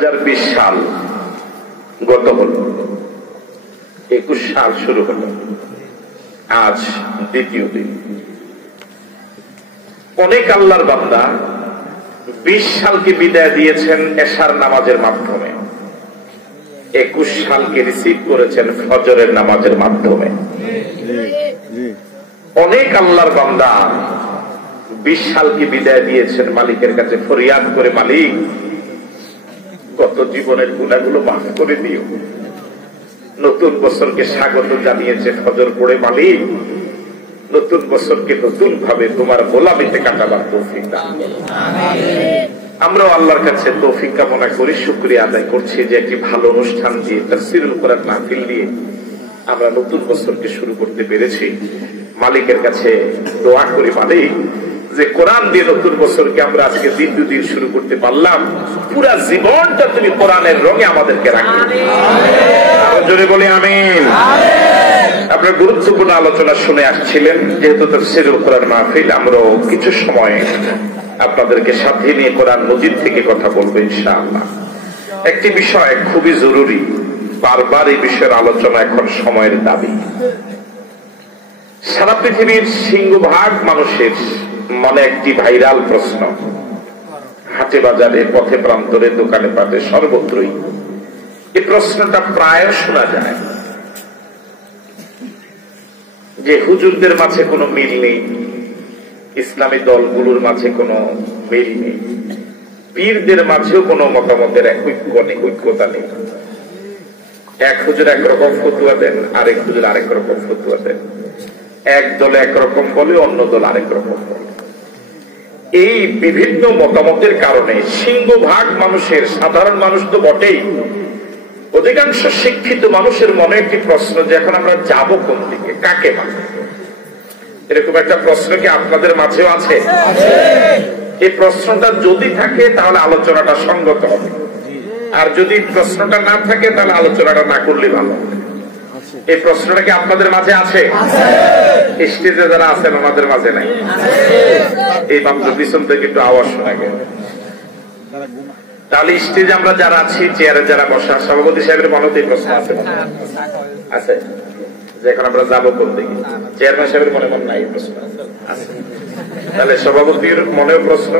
2020 সাল গত হল, 21 সাল শুরু হল, আজ দ্বিতীয় দিন। অনেক আল্লাহর বান্দা 20 সালকে বিদায় দিয়েছেন এশার নামাজের মাধ্যমে, 21 সালকে রিসিভ করেছেন ফজরের নামাজের মাধ্যমে। অনেক আল্লাহর বান্দা 20 সালকে বিদায় দিয়েছেন মালিকের কাছে ফরিয়াদ করে, মালিক গত জীবনের গুনাহগুলো মাফ করে দিও। নতুন বছরকে স্বাগত জানিয়েছে ফজর পড়ে, মালিক নতুন বছরকে নতুন ভাবে তোমার গোলামিতে কাটাবার তৌফিক দান করো। আমরাও আল্লাহর কাছে তৌফিক কামনা করি, শুকরিয়া আদায় করছি যে একটি ভালো অনুষ্ঠান দিয়ে, তাফসীরুল কোরআন মাহফিল দিয়ে আমরা নতুন বছরকে শুরু করতে পেরেছি। মালিকের কাছে দোয়া করি, মালিক যে কোরআন দিয়ে নতুন বছরকে আমরা আজকে দ্বিতীয় দিন শুরু করতে পারলাম, পুরা জীবনটা তুমি কোরআনের রঙে আমাদেরকে রাখো। জোরে বলি আমিন। আপনারা গুরুত্বপূর্ণ আলোচনা শুনে আসছিলেন, যেহেতু তাফসীরুল কোরআন মাহফিল, আমরাও কিছু সময় আপনাদেরকে সাথে নিয়ে কোরআন মজিদ থেকে কথা বলবো ইনশাআল্লাহ। একটি বিষয় খুবই জরুরি, বারবার এই বিষয়ের আলোচনা এখন সময়ের দাবি। সারা পৃথিবীর সিংহভাগ মানুষের মনে একটি ভাইরাল প্রশ্ন, হাটে বাজারে, পথে প্রান্তরে, দোকানে পাটে, সর্বত্রই এই প্রশ্নটা প্রায় শোনা যায় যে হুজুরদের মাঝে কোনো মিল নেই, ইসলামী দলগুলোর মাঝে কোনো মিল নেই, পীরদের মাঝেও কোনো মতামতের ঐক্যতা নেই। এক হুজুর একরকম ফতুয়া দেন, আরেক হুজুর আরেক রকম ফতুয়া দেন, এক দলে একরকম বলে, অন্য দল আরেক রকম বলে। এই বিভিন্ন মতামতের কারণে সিংহভাগ মানুষের, সাধারণ মানুষ তো বটেই, অধিকাংশ শিক্ষিত মানুষের মনে একটি প্রশ্ন যে এখন আমরা যাব কোন দিকে, কাকে মানব। এরকম একটা প্রশ্ন কি আপনাদের মাঝেও আছে? এই প্রশ্নটা যদি থাকে তাহলে আলোচনাটা সঙ্গত হবে, আর যদি প্রশ্নটা না থাকে তাহলে আলোচনাটা না করলে ভালো হবে। এই প্রশ্নটা কি আপনাদের মাঝে আছে? স্টেজে যারা আছেন আমাদের মাঝে নাই? এই মাত্র পিছন থেকে একটু আওয়াজ শোনা গেল। তাহলে স্টেজে আমরা যারা আছি, চেয়ারে যারা বসা, সভাপতি সাহেবের মনে এই প্রশ্ন আছে? আছে যে এখন আমরা যাবো কোন দিকে? চেয়ারম্যান সাহেবের মনে মনে নাই প্রশ্ন আছে? তাহলে সভাপতির মনেও প্রশ্ন,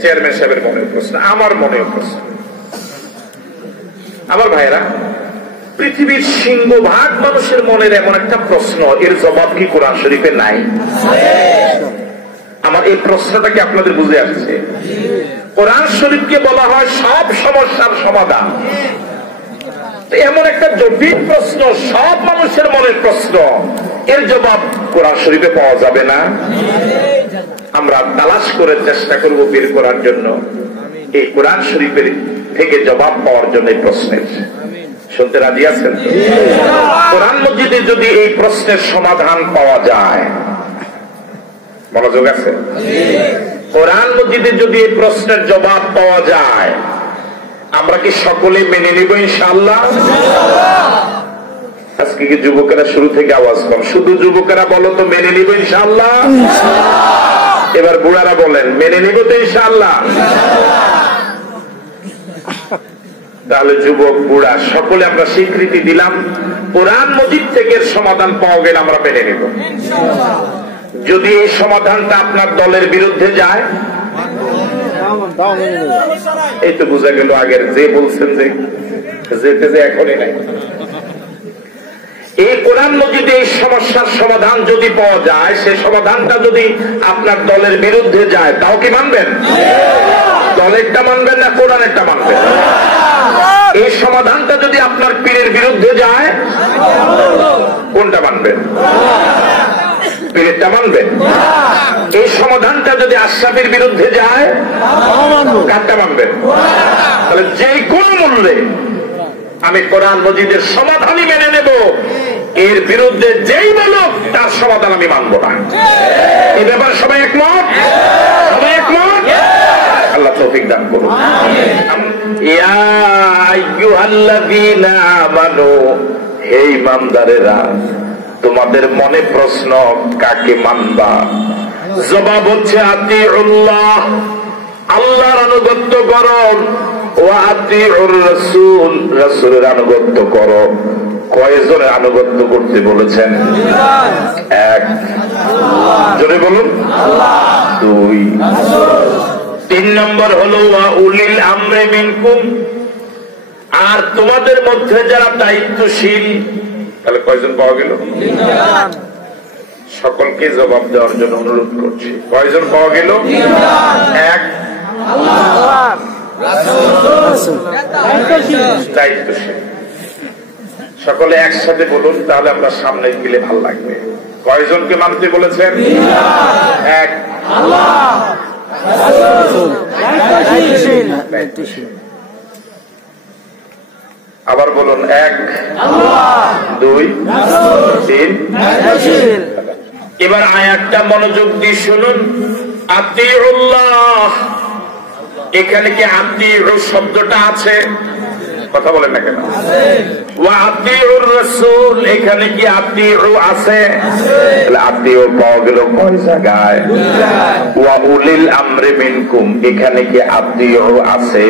চেয়ারম্যান সাহেবের মনেও প্রশ্ন, আমার মনেও প্রশ্ন। আমার ভাইরা, পৃথিবীর সিংহভাগ মানুষের মনের এমন একটা প্রশ্ন, এর জবাব কি কোরআন শরীফে নাই? আমার এই প্রশ্নটা কি আপনাদের বুঝে আসছে? কোরআন শরীফকে বলা হয় সব সমস্যার সমাধান। এমন একটা জটিল প্রশ্ন, সব মানুষের মনের প্রশ্ন, এর জবাব কোরআন শরীফে পাওয়া যাবে না। আমরা তালাশ করে চেষ্টা করব বের করার জন্য, এই কোরআন শরীফের থেকে জবাব পাওয়ার জন্য এই প্রশ্নের। শুনতে রাজি আছেন? কোরআন মজিদে যদি এই প্রশ্নের সমাধান পাওয়া যায়, মনোযোগ আছে? কোরআন মজিদে যদি এই প্রশ্নের জবাব পাওয়া যায়, আমরা কি সকলে মেনে নিব ইনশাআল্লাহ? আজকে কি যুবকেরা শুরু থেকে আওয়াজ কম? শুধু যুবকেরা বলো তো মেনে নিব ইনশাআল্লাহ। এবার বুড়ারা বলেন মেনে নিব তো ইনশাআল্লাহ। তাহলে যুবক বুড়া সকলে আমরা স্বীকৃতি দিলাম, কোরআন মজিদ থেকে সমাধান পাওয়া গেলে আমরা মেনে নিব। যদি এই সমাধানটা আপনার দলের বিরুদ্ধে যায়, এই তো বোঝা গেল আগের যে বলছেন যে যেতে যে এখনই নাই। এই কোরআন মজিদে এই সমস্যার সমাধান যদি পাওয়া যায়, সেই সমাধানটা যদি আপনার দলের বিরুদ্ধে যায়, তাও কি মানবেন? দলেরটা মানবেন না কোরআনেরটা মানবেন? এই সমাধানটা যদি আপনার পীরের বিরুদ্ধে যায়, কোনটা মানবেন? পীরেরটা মানবেন? এই সমাধানটা যদি আশরাফের বিরুদ্ধে যায়, কারটা মানবেন? তাহলে যে কোন মূল্যে আমি কোরআন মজিদের সমাধানই মেনে নেব, এর বিরুদ্ধে যেই বলুক তার সমাধান আমি মানব না। এই ব্যাপারে সবাই একমত? সবাই একমত? আল্লাহ তৌফিক দান করুন। ইয়া আইয়ুহাল্লাযীনা আমানু, হে ঈমানদারেরা, তোমাদের মনে প্রশ্ন কাকে মানবা? জবাব হচ্ছে আতিউল্লাহ, আল্লাহর আনুগত্য করো, ওয়া আতিউর রাসূল, রাসূলের আনুগত্য করো। কয়জনের আনুগত্য করতে বলেছেন? এক, জোরে বলুন। 2, 3 নম্বর হলো ওয়া উলিল আমরি মিনকুম, আর তোমাদের মধ্যে যারা দায়িত্বশীল। তাহলে কয়জন পাওয়া গেল? সকলকে জবাব দেওয়ার জন্য অনুরোধ করছি। কয়জন পাওয়া গেল? এক, দায়িত্বশীল। সকলে একসাথে বলুন, তাহলে আমরা সামনে গেলে ভালো লাগবে। কয়জনকে মানতে বলেছেন? এক, আবার বলুন। এক, 2, 3। এবার আয়াতটা মনোযোগ দিয়ে শুনুন। আতিউল্লাহ, এখানে কি আতিউ শব্দটা আছে? কথা বলেন না কেন? ওয়া আতিউর রাসূল, এখানে কি আতিউ আছে? আতিউ পাওয়া গেল কোন জায়গায়? ওয়া উলিল আমরি মিনকুম, এখানে কি আতিউ আছে?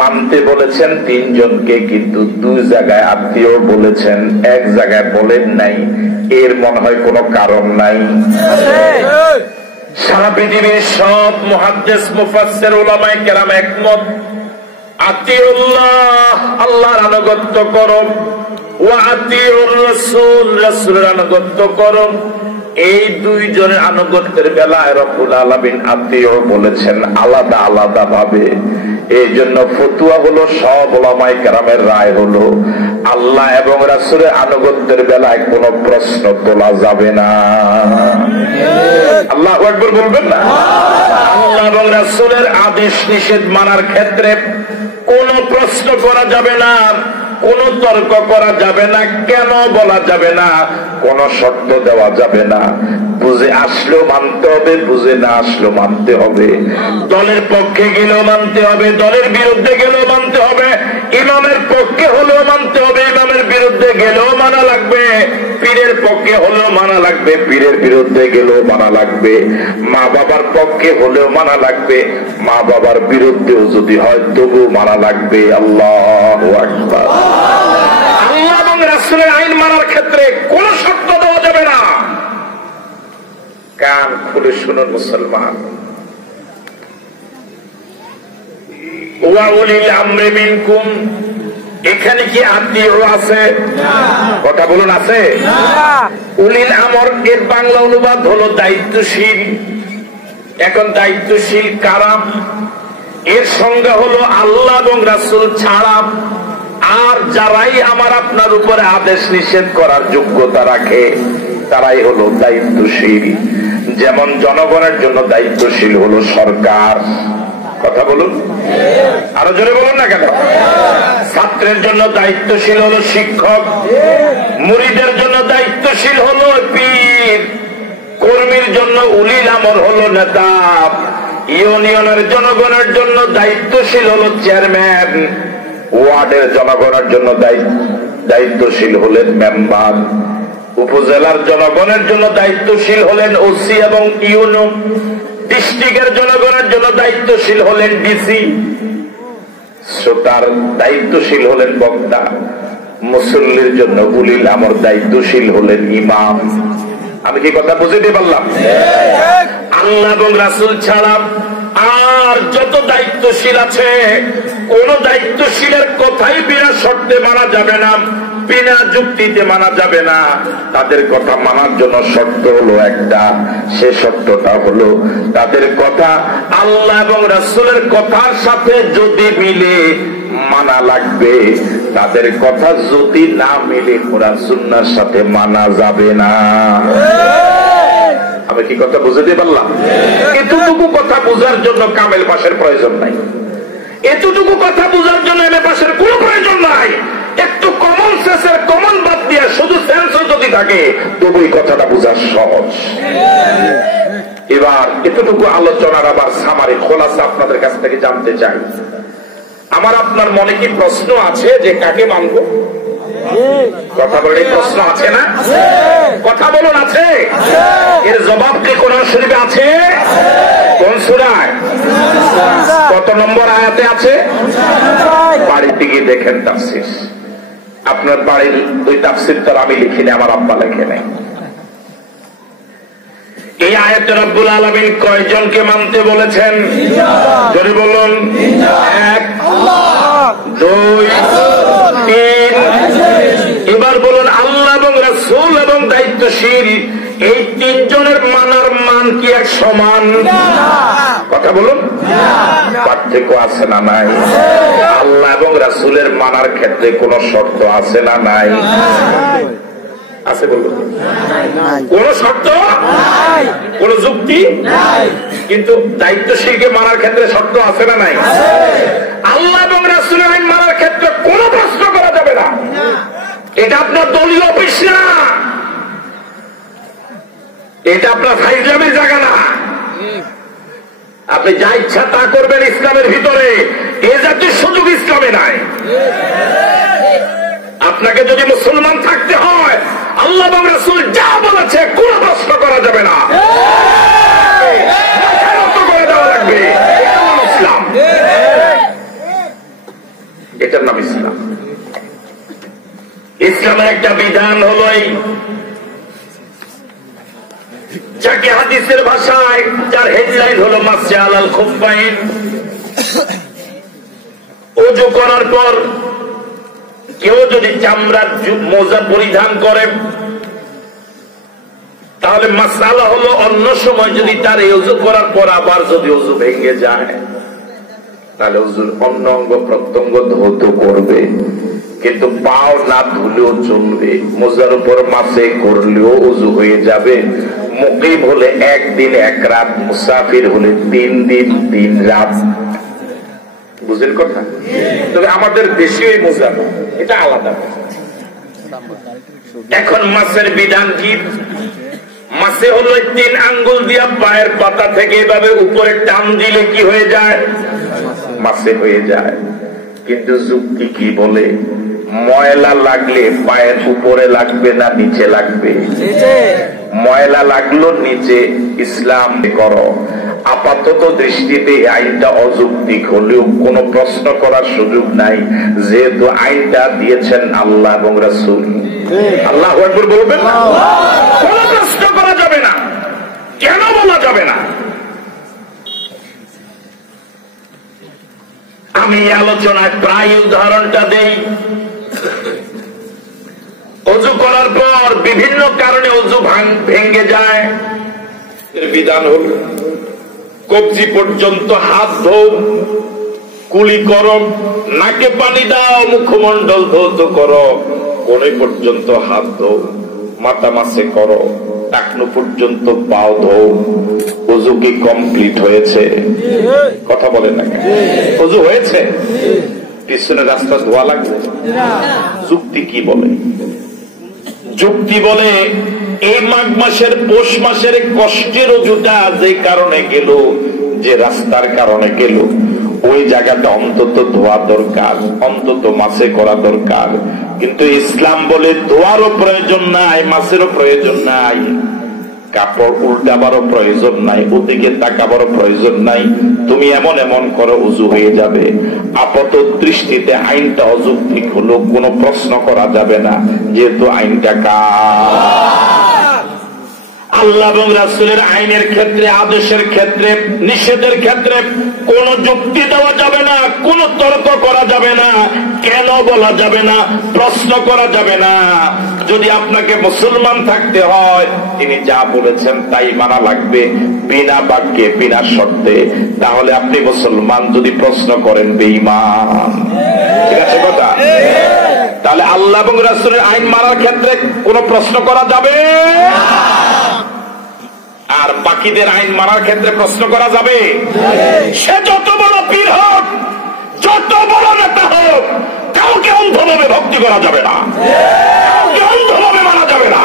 মানতে বলেছেন 3 জনকে, কিন্তু 2 জায়গায় আতিউ বলেছেন, 1 জায়গায় বলেন নাই। এর মনে হয় কোনো কারণ নাই। সারা পৃথিবীর সব মুহাদ্দিস মুফাসসির উলামায়ে কেরাম একমত, আতিউল্লাহ, আল্লাহর আনুগত্য করো, ওয়া আতিউর রাসূল, রাসূলের আনুগত্য করো। এই 2 জনের আনুগত্যের বেলায় রব্বুল আলামিন আতিউ বলেছেন আলাদা আলাদা ভাবে। এই জন্য ফতোয়া হলো, সব উলামায়ে কেরামের রায় হলো, আল্লাহ এবং রাসূলের আনুগত্যের বেলায় কোনো প্রশ্ন তোলা যাবে না। আল্লাহু আকবার বলবেন না? আল্লাহ এবং রাসূলের আদেশ নিষেধ মানার ক্ষেত্রে কোনো প্রশ্ন করা যাবে না, কোনো তর্ক করা যাবে না, কেন বলা যাবে না, কোন শর্ত দেওয়া যাবে না। বুঝে আসলেও মানতে হবে, বুঝে না আসলেও মানতে হবে। দলের পক্ষে গেলেও মানতে হবে, দলের বিরুদ্ধে গেলেও মানতে হবে। ইমামের পক্ষে হলেও মানতে হবে, ইমামের বিরুদ্ধে গেলেও মানা লাগবে। পীরের পক্ষে হলেও মানা লাগবে, পীরের বিরুদ্ধে গেলেও মানা লাগবে। মা বাবার পক্ষে হলেও মানা লাগবে, মা বাবার বিরুদ্ধেও যদি হয় তবুও মানা লাগবে। আল্লাহু আকবার। আল্লাহ এবং রাসূলের আইন মানার ক্ষেত্রে কোন শর্ত দেওয়া যাবে না। কান খুলে শুনুন মুসলমান। ওয়া উলিল আমরি মিনকুম, এখানে কি আতিউ আছে? কথা বলুন, আছে? উলিল আমর এর বাংলা অনুবাদ হলো দায়িত্বশীল। এখন দায়িত্বশীল কারা? এর সংজ্ঞা হলো আল্লাহ এবং রাসূল ছাড়া আর যারাই আমার আপনার উপরে আদেশ নিষেধ করার যোগ্যতা রাখে তারাই হলো দায়িত্বশীল। যেমন জনগণের জন্য দায়িত্বশীল হলো সরকার। কথা বলুন, আরো জোরে বলুন না কেন? ছাত্রের জন্য দায়িত্বশীল হলো শিক্ষক, মুরিদের জন্য দায়িত্বশীল হলো পীর, কর্মীর জন্য উলিল আমর হলো নেতা, ইউনিয়নের জনগণের জন্য দায়িত্বশীল হলো চেয়ারম্যান, ওয়ার্ডের জনগণের জন্য দায়িত্বশীল হলেন মেম্বার, উপজেলার জনগণের জন্য দায়িত্বশীল হলেন ওসি এবং ইউনো, ডিস্ট্রিক্টের জনগণের জন্য দায়িত্বশীল হলেন ডিসি, শ্রোতার দায়িত্বশীল হলেন বক্তা, মুসল্লির জন্য উলিল আমর দায়িত্বশীল হলেন ইমাম। আমি কি কথা বুঝতে পারলাম? আল্লাহ এবং রাসূল ছাড়া আর যত দায়িত্বশীল আছে কোন দায়িত্বশীলের কথাই বিনা শর্তে মানা যাবে না, বিনা যুক্তিতে মানা যাবে না। তাদের কথা মানার জন্য শর্ত হলো একটা, সে শর্তটা হলো তাদের কথা আল্লাহ এবং রাসূলের কথার সাথে যদি মিলে মানা লাগবে, তাদের কথা যদি না মিলে কোরআন সুন্নাহর সাথে মানা যাবে না। আমি কি কথা বুঝতে পারলাম? এতটুকু কথা বোঝার জন্য কামেল পাশের প্রয়োজন নাই, এতটুকু কথা বোঝার জন্য এম এ পাশের কোনো প্রয়োজন নাই। একটু কমন সেন্সের কমন বাদ দিয়ে শুধু সেন্স যদি থাকে তবুই কথাটা বোঝা সহজ। এবার এতটুকু আলোচনার আবার সামারি খোলাসা আপনাদের কাছ থেকে জানতে চাই। আমার আপনার মনে কি প্রশ্ন আছে যে কাকে মানবো? কথা বলে প্রশ্ন আছে না? কথা বলুন, আছে? এর জবাব কি কোরআন শরীফে আছে? কোন সূরায়? কত নম্বর আয়াতে আছে? বাড়িতে গিয়ে দেখেন তাফসীর। আপনার বাড়ির ওই তাফসীর তো আমি লিখিনি, আমার আব্বা লেখে নাই। এই আয়াতে রব্বুল আলামিন কয়জনকে মানতে বলেছেন? যদি বলুন, 1, 2, 3। এবার বলুন আল্লাহ এবং রাসূল এবং দায়িত্বশীল এই 3 জনের মানার মান কি এক সমান? কথা বলুন, পার্থক্য আছে না নাই? আল্লাহ এবং রাসূলের মানার ক্ষেত্রে কোন শর্ত আছে না নাই? আছে বলুন, কোন শর্ত, কোন যুক্তি? কিন্তু দায়িত্বশীলকে মানার ক্ষেত্রে শর্ত আছে না নাই? আল্লাহ এবং রাসূলের আইন মানার ক্ষেত্রে কোন প্রশ্ন করা যাবে না। এটা আপনার দলীয় অফিস না, এটা আপনার ফাইজলামের জায়গা না। আপনি যা ইচ্ছা তা করবেন ইসলামের ভিতরে, এ জাতীয় সুযোগ ইসলামে নাই। আপনাকে যদি মুসলমান থাকতে হয়, আল্লাহ এবং রাসূল যা বলেছে কোন প্রশ্ন করা যাবে না, করে দেওয়া লাগবে। ইসলাম, এটার নাম ইসলাম। ইসলামের একটা বিধান হলো এই, যাকে হাদিসের ভাষায় যার হেডলাইন হলো মাসি আলাল খুফাইন। ওযু করার পর কেউ যদি চামড়ার মোজা পরিধান করে, তাহলে মাসআলা হলো অন্য সময় যদি তার ওযু করার পর আবার যদি ওযু ভেঙে যায়, তাহলে ওযুর অন্য অঙ্গ প্রত্যঙ্গ ধৌত করবে, কিন্তু পাও না ধুলেও চলবে। মোজার উপর মাসে করলেও ওযু হয়ে যাবে। মুকিম হলে 1 দিন 1 রাত, মুসাফির হলে 3 দিন 3 রাত। বুঝেন কথা? তবে আমাদের দেশে এই মোজা না, এটা আলাদা। এখন মাসের বিধান কি? মাসে হলো 3 আঙ্গুল দিয়া পায়ের পাতা থেকে এভাবে উপরে টান দিলে কি হয়ে যায়? মাসে হয়ে যায়। কিন্তু যুক্তি কি বলে? ময়লা লাগলে পায়ের উপরে লাগবে না নিচে লাগবে? ময়লা লাগলো নিচে, ইসলাম করো। আপাতত দৃষ্টিতে আইনটা অযৌক্তিক হলেও কোনো প্রশ্ন করার সুযোগ নাই, যেহেতু আইনটা দিয়েছেন আল্লাহ এবং রাসূল। আল্লাহু আকবার বলবেন না? কোনো প্রশ্ন করা যাবে না। কেন বলা যাবে না? আমি আলোচনায় প্রায় উদাহরণটা দেই। ওযু করার পর বিভিন্ন কারণে ওযু ভেঙে যায়, এর বিধান হল কবজি পর্যন্ত হাত ধোও, কুলি করো, নাকে পানি দাও, মুখমণ্ডল ধৌত করো, কোণে পর্যন্ত হাত ধোও, মাথা মাসে করো, টাকনু পর্যন্ত পাও ধোও। ওযু কি কমপ্লিট হয়েছে? কথা বলেন না? ওযু হয়েছে? পিছনে রাস্তা ধোয়া লাগবে? যুক্তি কি বলে? যুক্তি বলে এই মাঘ মাসের পৌষ মাসের কষ্টের ওযুটা যে কারণে গেল, যে রাস্তার কারণে গেল, ওই জায়গাটা অন্তত ধোয়া দরকার, অন্তত মাসে করা দরকার। কিন্তু ইসলাম বলে ধোয়ারও প্রয়োজন নাই, মাসেরও প্রয়োজন নাই, কাপড় উল্টাবারও প্রয়োজন নাই, ওদিকে তাকাবারও প্রয়োজন নাই। তুমি এমন এমন করো ওযু হয়ে যাবে। আপাত দৃষ্টিতে আইনটা অযৌক্তিক হলো, কোনো প্রশ্ন করা যাবে না, যেহেতু আইনটা আল্লাহ এবং রাসূলের আইনের ক্ষেত্রে, আদেশের ক্ষেত্রে, নিষেধের ক্ষেত্রে কোন যুক্তি দেওয়া যাবে না, কোন তর্ক করা যাবে না, কেন বলা যাবে না, প্রশ্ন করা যাবে না। যদি আপনাকে মুসলমান থাকতে হয়, তিনি যা বলেছেন তাই মানা লাগবে, বিনা বাক্যে, বিনা শর্তে। তাহলে আপনি মুসলমান, যদি প্রশ্ন করেন বেঈমান। ঠিক আছে কথা? তাহলে আল্লাহ এবং রাসূলের আইন মানার ক্ষেত্রে কোন প্রশ্ন করা যাবে, আর বাকিদের আইন মানার ক্ষেত্রে প্রশ্ন করা যাবে। সে যত বড় পীর হোক, যত বড় নেতা হোক, কাউকে অন্ধভাবে ভক্তি করা যাবে না, কাউকে অন্ধভাবে মানা যাবে না।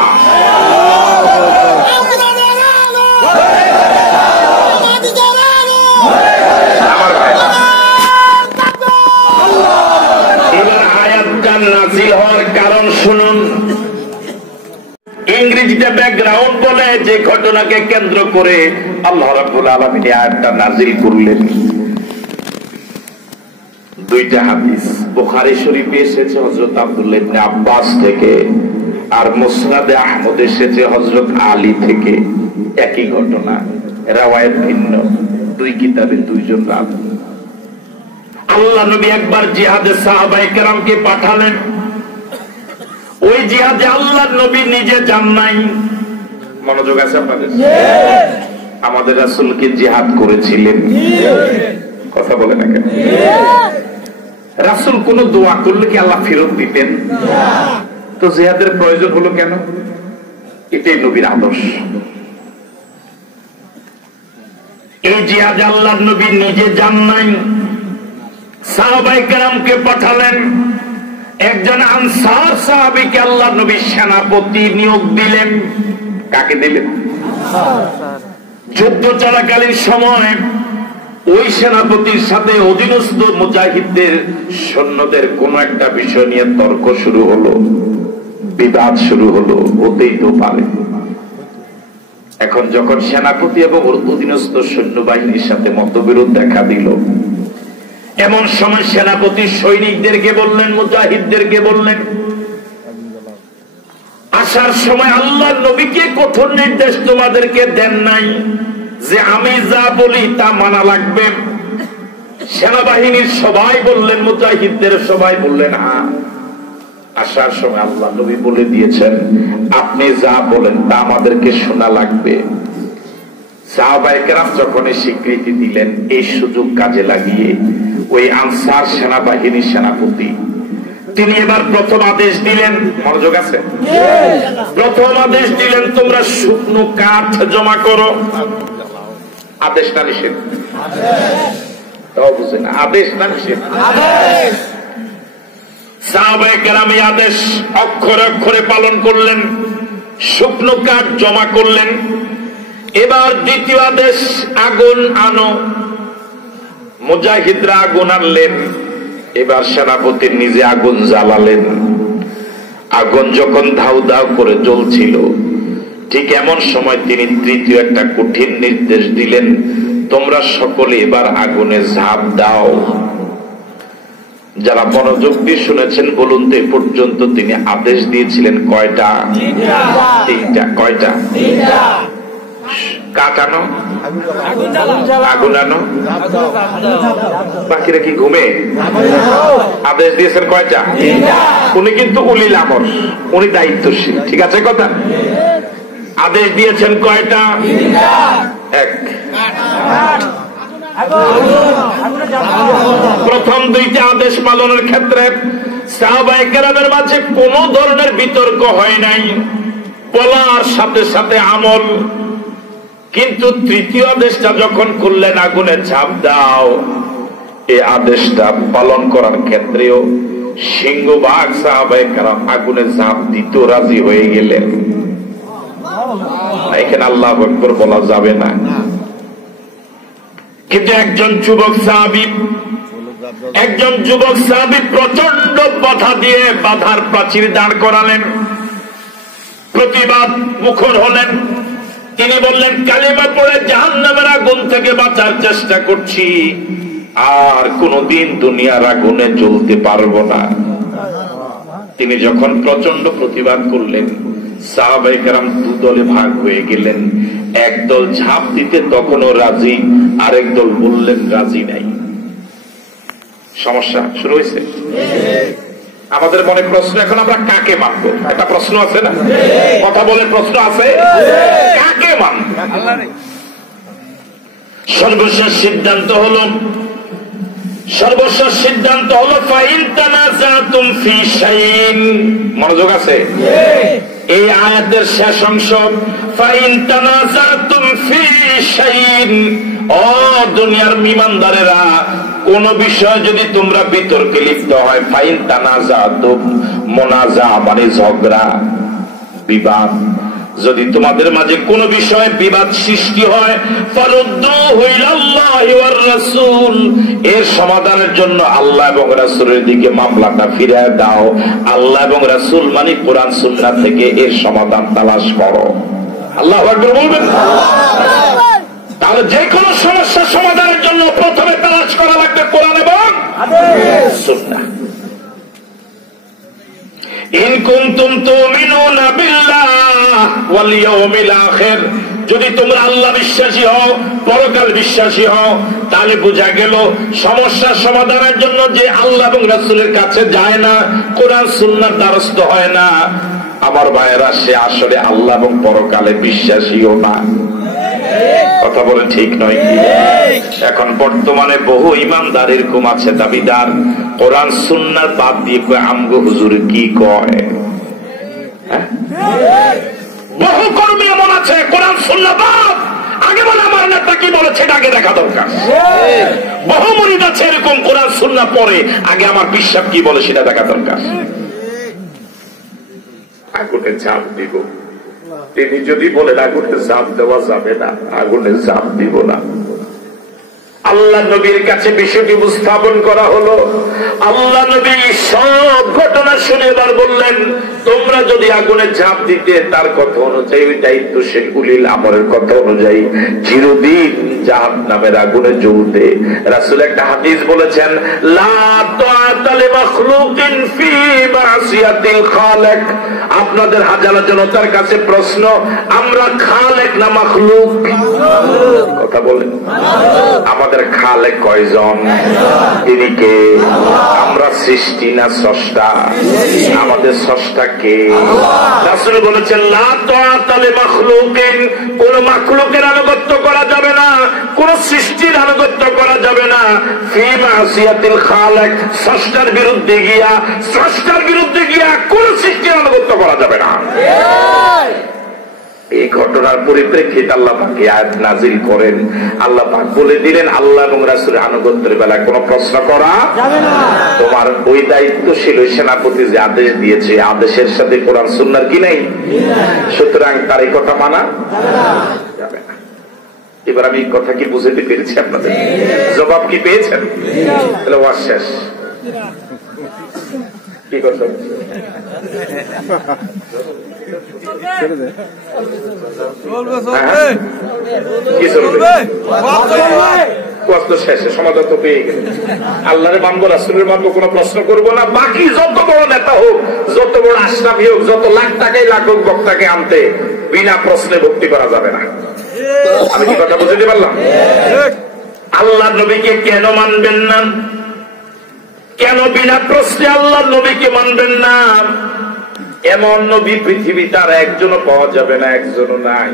এবার আয়াতটা নাযিল হওয়ার কারণ শুনুন। ইংরেজিতে ব্যাকগ্রাউন্ড বলে যে ঘটনাকে কেন্দ্র করে আল্লাহ রাব্বুল আলামিন আয়াতটা নাযিল করলেন। দুইটা হাদিস বুখারী শরীফে এসেছে হযরত আব্দুল্লাহ ইবনে আব্বাস থেকে, আর মুসনাদে আহমদ এসেছে হযরত আলী থেকে। একই ঘটনা, রাওয়ায়াত ভিন্ন, দুই কিতাবে দুইজন রাবী। আল্লাহ নবী একবার জিহাদে সাহাবায়ে কেরামকে পাঠালেন। ওই জিহাদে আল্লাহর নবী নিজে যান নাই। মনোযোগ আছে আপনাদের? আমাদের রাসূল কি জিহাদ করেছিলেন? কথা বলে না কেন? রাসূল কোন দোয়া করলে কি আল্লাহ ফেরত দিতেন? তো জিহাদের প্রয়োজন হলো কেন? এটাই নবীর আদর্শ। এই জিহাদে আল্লাহর নবী নিজে যান নাই, সাহাবায়ে কেরামকে পাঠালেন। একজন আনসার সাহাবীকে আল্লাহর নবী সেনাপতি নিয়োগ দিলেন। কাকে দিলেন? যুদ্ধ চলাকালীন সময় ওই সেনাপতির সাথে অধীনস্থ মুজাহিদদের সৈন্যদের কোন একটা বিষয় নিয়ে তর্ক শুরু হলো, বিবাদ শুরু হলো, হতেই তো পারে। এখন যখন সেনাপতি এবং অধীনস্থ সৈন্যবাহিনীর সাথে মতবিরোধ দেখা দিল, এমন সময় সেনাপতি সৈনিকদেরকে বললেন, মুজাহিদদেরকে বললেন, আসার সময় আল্লাহর নবীকে কঠোর নির্দেশ তোমাদেরকে দেন নাই যে আমি যা বলি তা মানা লাগবে? সেনাবাহিনীর সবাই বললেন, মুজাহিদদের সবাই বললেন হ্যাঁ। আসার সময় আল্লাহ নবী বলে দিয়েছেন আপনি যা বলেন তা আমাদেরকে শোনা লাগবে। সাহাবায়ে কেরাম যখন স্বীকৃতি দিলেন, এই সুযোগ কাজে লাগিয়ে ওই আনসার সেনাবাহিনীর সেনাপতি তিনি এবার প্রথম আদেশ দিলেন। মনোযোগ আছে? প্রথম আদেশ দিলেন তোমরা শুকনো কাঠ জমা করো। আদেশ না নিষেধ? বুঝেন, আদেশ না নিষেধ? সাহাবায়ে কেরাম এই আদেশ অক্ষরে অক্ষরে পালন করলেন, শুকনো কাঠ জমা করলেন। এবার দ্বিতীয় আদেশ, আগুন আনো। মুজাহিদরা আগুন আনলেন। এবার সেনাপতি নিজে আগুন জ্বালালেন। আগুন যখন ধাউ ধাউ করে জ্বলছিল, ঠিক এমন সময় তিনি তৃতীয় একটা কঠিন নির্দেশ দিলেন, তোমরা সকলে এবার আগুনে ঝাঁপ দাও। যারা মনোযোগ দিয়ে শুনেছেন বলুন তো এ পর্যন্ত তিনি আদেশ দিয়েছিলেন কয়টা? তিনটা। কয়টা? কাটানো, আগুন আনো, বাকিরা কি ঘুমে? আদেশ দিয়েছেন কয়টা? উনি কিন্তু উলিল আমর, উনি দায়িত্বশীল, ঠিক আছে কথা? আদেশ দিয়েছেন কয়টা? এক। প্রথম দুইটা আদেশ পালনের ক্ষেত্রে সাহাবায়ে কেরামের মাঝে কোন ধরনের বিতর্ক হয় নাই, বলার সাথে সাথে আমল। কিন্তু তৃতীয় আদেশটা যখন করলেন আগুনে ঝাঁপ দাও, এই আদেশটা পালন করার ক্ষেত্রেও সিংহভাগ সাহাবায়ে কেরাম আগুনে ঝাঁপ দিতে রাজি হয়ে গেলেন। এখানে আল্লাহু আকবার বলা যাবে না। কিন্তু একজন যুবক সাহাবী প্রচন্ড বাধা দিয়ে বাধার প্রাচীর দাঁড় করালেন, প্রতিবাদ মুখর হলেন। তিনি বললেন কালিমা পড়ে জাহান্নামের আগুন থেকে বাঁচার চেষ্টা করছি, আর কোনদিন দুনিয়ার আগুনে জ্বলতে পারবো না। তিনি যখন প্রচন্ড প্রতিবাদ করলেন, সাহাবায়ে কেরাম দুদলে ভাগ হয়ে গেলেন। একদল ঝাঁপ দিতে তখনও রাজি, আরেক দল বললেন রাজি নাই। সমস্যা শুরু হয়েছে। আমাদের মনে প্রশ্ন, এখন আমরা কাকে মানব? একটা প্রশ্ন আছে না? কথা বলে প্রশ্ন আছে, কাকে মানব? সর্বশেষ সিদ্ধান্ত হলো ফাইন তানাজাতুম ফি শাইইন। মনোযোগ আছে? এই আয়াতের শেষ অংশ, ফাইন তানাজাতুম ফি শাইইন। ও দুনিয়ার ঈমানদারেরা, কোন বিষয় যদি তোমরা বিতর্কে লিপ্ত হয়, ফাইন তানাজাতুম, মুনাজা মানে ঝগড়া, বিবাদ, যদি তোমাদের মাঝে কোন বিষয়ে বিবাদ সৃষ্টি হয়, ফারুদ্দুহু ইলাল্লাহি ওয়ার রাসূল, এর সমাধানের জন্য আল্লাহ এবং রাসূলের দিকে মামলাটা ফিরিয়ে দাও। আল্লাহ এবং রাসূল মানে কোরআন সুন্নাহ থেকে এর সমাধান তালাশ করো। আল্লাহু আকবার বলবেন। তাহলে যে কোনো সমস্যার সমাধানের জন্য প্রথমে তালাশ করা লাগবে কোরআন এবং সুন্নাহ। ইন কুনতুম তুমিনুনা বিল্লাহ ওয়াল ইয়াউমিল আখির, যদি তোমরা আল্লাহ বিশ্বাসী হও, পরকাল বিশ্বাসী হও, তাহলে বোঝা গেল সমস্যার সমাধানের জন্য যে আল্লাহ এবং রাসূলের কাছে যায় না, কোরআন সুন্নাহর দ্বারস্থ হয় না, আমার ভাইয়েরা সে আসলে আল্লাহ এবং পরকালে বিশ্বাসীও না। কথা বলে ঠিক নয় কি? এখন বর্তমানে বহু ইমানদার এরকম আছে দাবিদার, কোরআন সুন্নাহ বাদ দিয়ে কয় আমগো হুজুর কি কয়। বহু কর্মী এমন আছে কোরআন সুন্নাহ বাদ, আগে বলে আমার নেতা কি বলেছে এটা আগে দেখা দরকার। বহু মুরিদ আছে এরকম কোরআন সুন্নাহ পড়ে, আগে আমার বিশ্বাস কি বলে সেটা দেখা দরকার। আগুনে ঝাঁপ দিব, তিনি যদি বলেন আগুনে ঝাঁপ দেওয়া যাবে না, আগুনে ঝাঁপ দিব না। আল্লাহ নবীর কাছে বিষয়টি উপস্থাপন করা হলো, আল্লাহ নবী সব ঘটনা শুনে এবার বললেন, তোমরা যদি আগুনে ঝাঁপ দিতে তার কথা অনুযায়ী, ওই দায়িত্বশীল উলিল আমরের কথা অনুযায়ী চিরদিন জাহান্নামের আগুনে জ্বলতে। রাসূল একটা হাদিস বলেছেন, লা তাআতা লিমাখলুকিন ফি মাসিয়াতিল খালিক। আপনাদের হাজার জনতার কাছে প্রশ্ন, আমরা খালেক না মাখলুক? কথা বলেন। আমাদের খালেক কয়জন? তিনি কে? আমরা সৃষ্টি না স্রষ্টা? আমাদের স্রষ্টা কে? রাসূল বলেছেন, লা তাআতা লিমাখলুকিন, কোন মাখলুকের আনুগত্য করা যাবে না, কোন সৃষ্টির আনুগত্য করা যাবে না, ফি মাসিয়াতিল খালিক, স্রষ্টার বিরুদ্ধে গিয়া, স্রষ্টার বিরুদ্ধে গিয়া কোন সৃষ্টির আনুগত্য করা যাবে না। এই ঘটনার পরিপ্রেক্ষিতে আল্লাহ পাক আয়াত নাযিল করেন। আল্লাহ পাক বলে দিলেন, আল্লাহ এবং রাসূলের আনুগত্যের বেলায় কোনো প্রশ্ন করা যাবে না। তোমার ওই দায়িত্বশীল ওই সেনাপতি যে আদেশ দিয়েছে, আদেশের সাথে কোরআন সুন্নাহর কি নেই, সুতরাং তার এই কথা মানা যাবে না। এবার আমি কথা কি বুঝতে পেরেছি আপনাদের? জবাব কি পেয়েছেন? তাহলে ওয়াজ শেষ। কি কথা শেষে সমাধান তো পেয়ে গেল। আল্লাহরে মানবো, রাসূলের মানবো, কোন প্রশ্ন করবো না। বাকি যত বড় নেতা হোক, যত বড় আশরাফি হোক, যত লাখ টাকাই লাখক বক্তাকে আনতে বিনা প্রশ্নে ভক্তি করা যাবে না। আমি কি কথা বুঝতে পারলাম? আল্লাহ নবীকে কেন মানবেন না? কেন বিনা প্রশ্নে আল্লাহ নবীকে মানবেন না? এমন নবী পৃথিবীতে আর একজনও পাওয়া যাবে না, একজনও নাই,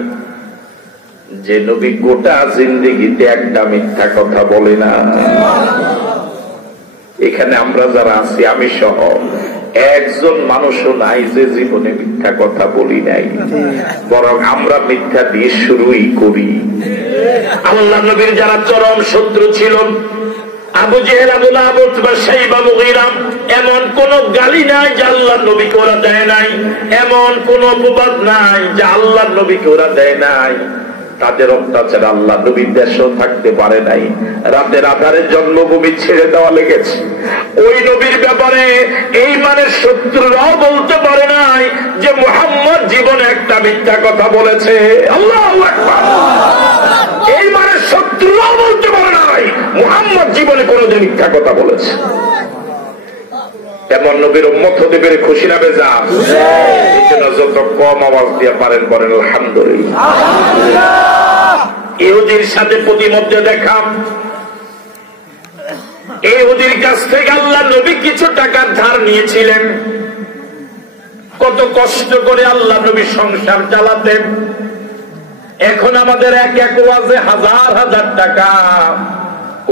যে নবী গোটা জিন্দেগিতে একটা মিথ্যা কথা বলে না। এখানে আমরা যারা আছি, আমি সহ, একজন মানুষও নাই যে জীবনে মিথ্যা কথা বলি নাই, বরং আমরা মিথ্যা দিয়ে শুরুই করি। আল্লাহ নবীর যারা চরম শত্রু ছিল, আবু জেহেল, আবু লাহাব, উতবা, শাইবা, মুগীরা, এমন কোন গালি নাই যে আল্লাহ নবীকে ওরা দেয় নাই, এমন কোন অপবাদ নাই যে আল্লাহ নবীকে ওরা দেয় নাই। তাদের অত্যাচার আল্লাহ নবীর দেশেও থাকতে পারে নাই, রাতের আধারে জন্মভূমি ছেড়ে দেওয়া লেগেছে। ওই নবীর ব্যাপারে এই মানের শত্রুরাও বলতে পারে নাই যে মুহাম্মদ জীবনে একটা মিথ্যা কথা বলেছে। আল্লাহু আকবার। এই মানের শত্রুরাও বলতে পারে নাই মুহাম্মদ জীবনে কোনদিন মিথ্যা কথা বলেছে। এমন নবীর উম্মত হতে পেরে খুশি না বেজার? এই জন্য যত কম আওয়াজ দিয়ে পারেন বলেন আলহামদুলিল্লাহ। ইহুদির সাথে প্রতিমধ্যে দেখা, ইহুদির কাছ থেকে আল্লাহ নবী কিছু টাকার ধার নিয়েছিলেন। কত কষ্ট করে আল্লাহ নবী সংসার চালাতেন। এখন আমাদের এক এক ওয়াজে হাজার হাজার টাকা,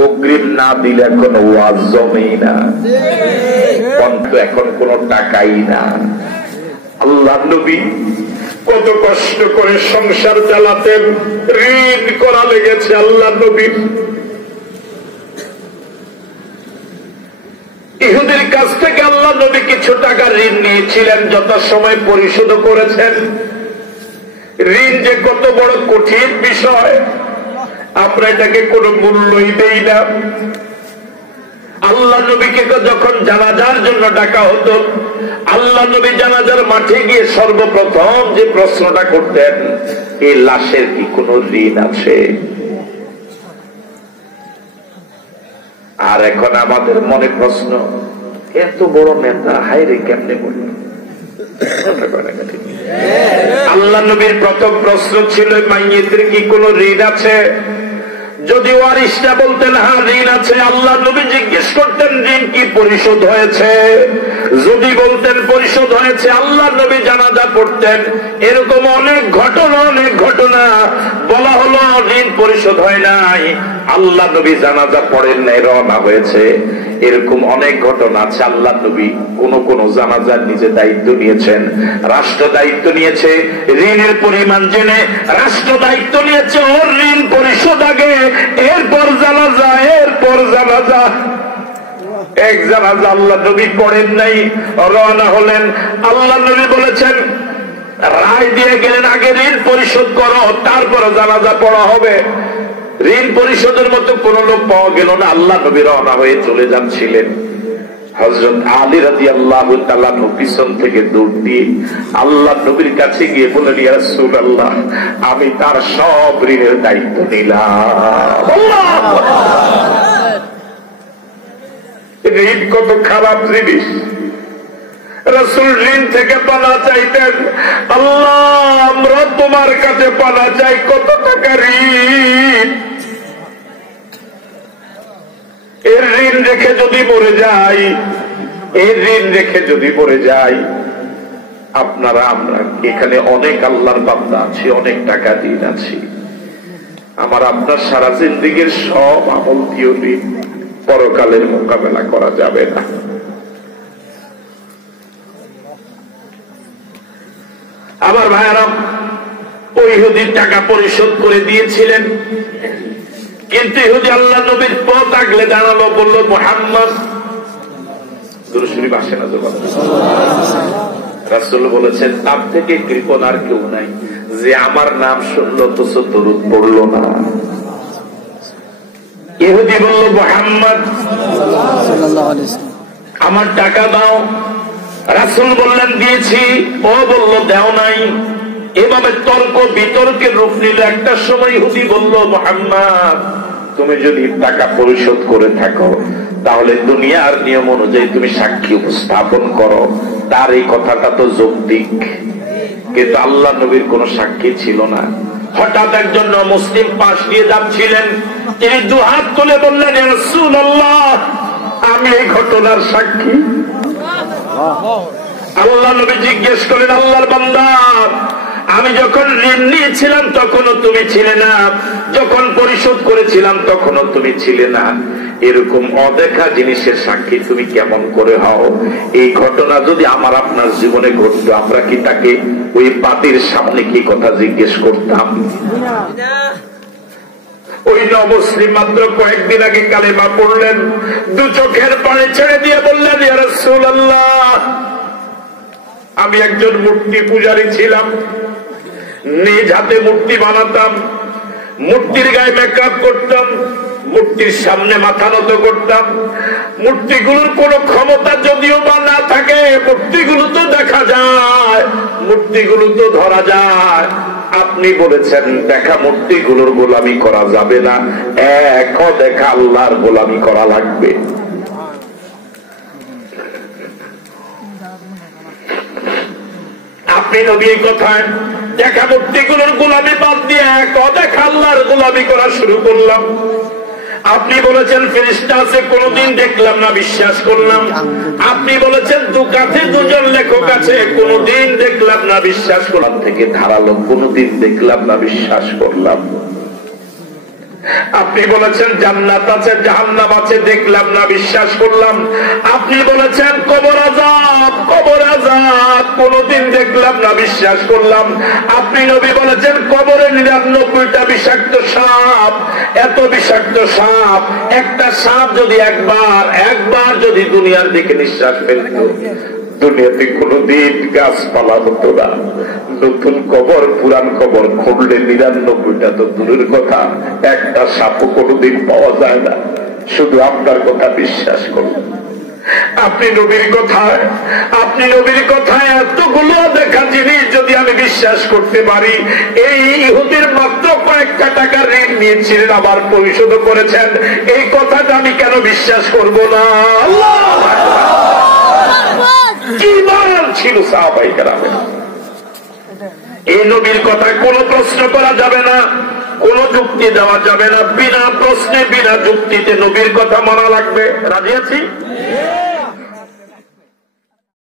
অগ্রিম না দিলে এখন ওয়াজ জমেই না, এখন কোন টাকাই না। আল্লাহ নবী কত কষ্ট করে সংসার চালাতেন, ঋণ করা লেগেছে আল্লাহ নবী। ইহুদির কাছ থেকে আল্লাহ নবী কিছু টাকা ঋণ নিয়েছিলেন, যথাসময় পরিশোধ করেছেন। ঋণ যে কত বড় কঠিন বিষয়, আমরা এটাকে কোনো মূল্যই দেই না। আল্লাহ নবীকে যখন জানাজার জন্য ডাকা হতো, আল্লাহ নবী জানাজার মাঠে গিয়ে সর্বপ্রথম যে প্রশ্নটা করতেন, এই লাশের কি কোনো ঋণ আছে? আর এখন আমাদের মনে প্রশ্ন, এত বড় নেতা হাইরে কেমনে বলল? আল্লাহ নবীর প্রথম প্রশ্ন ছিল, মাইয়েতের কি কোন ঋণ আছে? যদি ওয়ারিসটা বলতেন হ্যাঁ ঋণ আছে, আল্লাহ নবী জিজ্ঞেস করতেন ঋণ কি পরিশোধ হয়েছে? যদি বলতেন পরিশোধ হয়েছে, আল্লাহ নবী জানাজা পড়তেন। এরকম অনেক ঘটনা বলা হলো ঋণ পরিশোধ হয় নাই, আল্লাহ নবী জানাজা পড়েন নাই, রওনা হয়েছে। এরকম অনেক ঘটনা আছে। আল্লাহ নবী কোন জানাজার নিজে দায়িত্ব নিয়েছেন, রাষ্ট্র দায়িত্ব নিয়েছে, ঋণের পরিমাণ জেনে রাষ্ট্র দায়িত্ব নিয়েছে, ওর ঋণ পরিশোধ আগে, এরপর জানাজা, এরপর জানাজা। এক জানাজা আল্লাহ নবী পড়েন নাই, রওনা হলেন। আল্লাহ নবী বলেছেন, রায় দিয়ে গেলেন আগে ঋণ পরিশোধ করো, তারপর জানাজা পড়া হবে। ঋণ পরিশোধের মতো কোন লোক পাওয়া গেল না। আল্লাহ নবী রওনা হয়ে চলে যাচ্ছিলেন। হযরত আলী রাদিয়াল্লাহু তাআলা পিছন থেকে দৌড় দিয়ে আল্লাহ নবীর কাছে গিয়ে বললেন, ইয়া রাসূলুল্লাহ, আমি তার সব ঋণের দায়িত্ব নিলাম। ঋণ কত খারাপ জিনিস। রাসূল ঋণ থেকে পানা চাইতেন, আল্লাহ আমরা তোমার কাছে পানা চাই, কত টাকা ঋণ। এর ঋণ রেখে যদি মরে যাই, এর ঋণ রেখে যদি মরে যাই, আপনারা আমরা এখানে অনেক আল্লাহর বান্দা আছি, অনেক টাকা ঋণ আছি, আমার আপনার সারা জিন্দেগীর সব আমল দিয়ে ঋণ, পরকালের মোকাবেলা করা যাবে না। আমার ভাইয়ারা, ওই ইহুদির টাকা পরিশোধ করে দিয়েছিলেন, কিন্তু ইহুদি আল্লাহ নবীর পথ আগলে দাঁড়ালো, বলল মুহাম্মদ। দুরূদ আসে না জবাব? রাসূল বলেছেন, তার থেকে কৃপণ আর কেউ নাই যে আমার নাম শুনলো তো দরুদ পড়ল না। ইহুদি বলল, মুহাম্মদ আমার টাকা দাও। রাসূল বললেন দিয়েছি, ও বলল দেও নাই। এভাবে তর্ক বিতর্কের রূপ নিল। একটা সময় ইহুদি বলল, মুহাম্মদ তুমি যদি টাকা পরিশোধ করে থাকো, তাহলে দুনিয়ার নিয়ম অনুযায়ী তুমি সাক্ষী উপস্থাপন করো। তার এই কথাটা তো যৌক্তিক, কিন্তু আল্লাহ নবীর কোন সাক্ষী ছিল না। হঠাৎ একজন মুসলিম পাশ দিয়ে যাচ্ছিলেন, তিনি দুহাত তুলে বললেন, ইয়া রাসূলুল্লাহ আমি এই ঘটনার সাক্ষী। আল্লাহ নবী জিজ্ঞেস করেন, আল্লাহর বান্দা আমি যখন ঋণ নিয়েছিলাম তখনও তুমি ছিলে না, যখন পরিশোধ করেছিলাম তখনও তুমি ছিলে না, এরকম অদেখা জিনিসের সাক্ষী তুমি কেমন করে হও? এই ঘটনা যদি আমার আপনার জীবনে ঘটতো, আমরা কি তাকে ওই পাতির সামনে কি কথা জিজ্ঞেস করতাম? ওই নবুসলিম মাত্র কয়েকদিন আগে কালেমা পড়লেন, দু চোখের পানি ছেড়ে দিয়ে বললেন, ইয়া রাসূলুল্লাহ আমি একজন মূর্তি পূজারী ছিলাম, নিজ হাতে মূর্তি বানাতাম, মূর্তির গায়ে মেকআপ করতাম, মূর্তির সামনে মাথা নত করতাম। মূর্তিগুলোর কোন ক্ষমতা যদিও বা না থাকে, মূর্তিগুলো তো দেখা যায়, মূর্তিগুলো তো ধরা যায়। আপনি বলেছেন দেখা মূর্তিগুলোর গোলামি করা যাবে না, এক দেখা আল্লাহর গোলামি করা লাগবে। আপনি নবী এই কথায় দেখা মূর্তিগুলোর গোলামি বাদ দিয়ে এক দেখা আল্লাহর গোলামি করা শুরু করলাম। আপনি বলেছেন ফেরেশতা আছে, কোনদিন দেখলাম না, বিশ্বাস করলাম। আপনি বলেছেন দু কাছে দুজন লেখক আছে, কোনদিন দেখলাম না, বিশ্বাস করলাম। থেকে ধারালো, কোনদিন দেখলাম না, বিশ্বাস করলাম। আপনি বলেছেন জান্নাত আছে, জাহান্নাম আছে, দেখলাম না, বিশ্বাস করলাম। আপনি বলেছেন কবর আযাব, কবর আযাব, কোনদিন দেখলাম না, বিশ্বাস করলাম। আপনি নবী বলেছেন কবরে 99টা বিষাক্ত সাপ, এত বিষাক্ত সাপ, একটা সাপ যদি একবার যদি দুনিয়ার দিকে নিঃশ্বাস ফেলত, দুনিয়াতে কোনদিন গাছপালা হতো না। নতুন কবর, পুরান কবর খুঁড়লে 99টা তো দূরের কথা, একটা সাপও কোনদিন পাওয়া যায় না। শুধু আপনার কথা বিশ্বাস করুন। আপনি নবীর কথায় এতগুলো দেখা জিনিস যদি আমি বিশ্বাস করতে পারি, এই ইহুদির মাত্র কয়েকটা টাকা ঋণ নিয়েছিলেন, আবার পরিশোধ করেছেন, এই কথাটা আমি কেন বিশ্বাস করব না? কি মান ছিল সাহাবায়ে কেরামের! এই নবীর কথায় কোনো প্রশ্ন করা যাবে না, কোন যুক্তি দেওয়া যাবে না, বিনা প্রশ্নে বিনা যুক্তিতে নবীর কথা মানা লাগবে। রাজি আছি?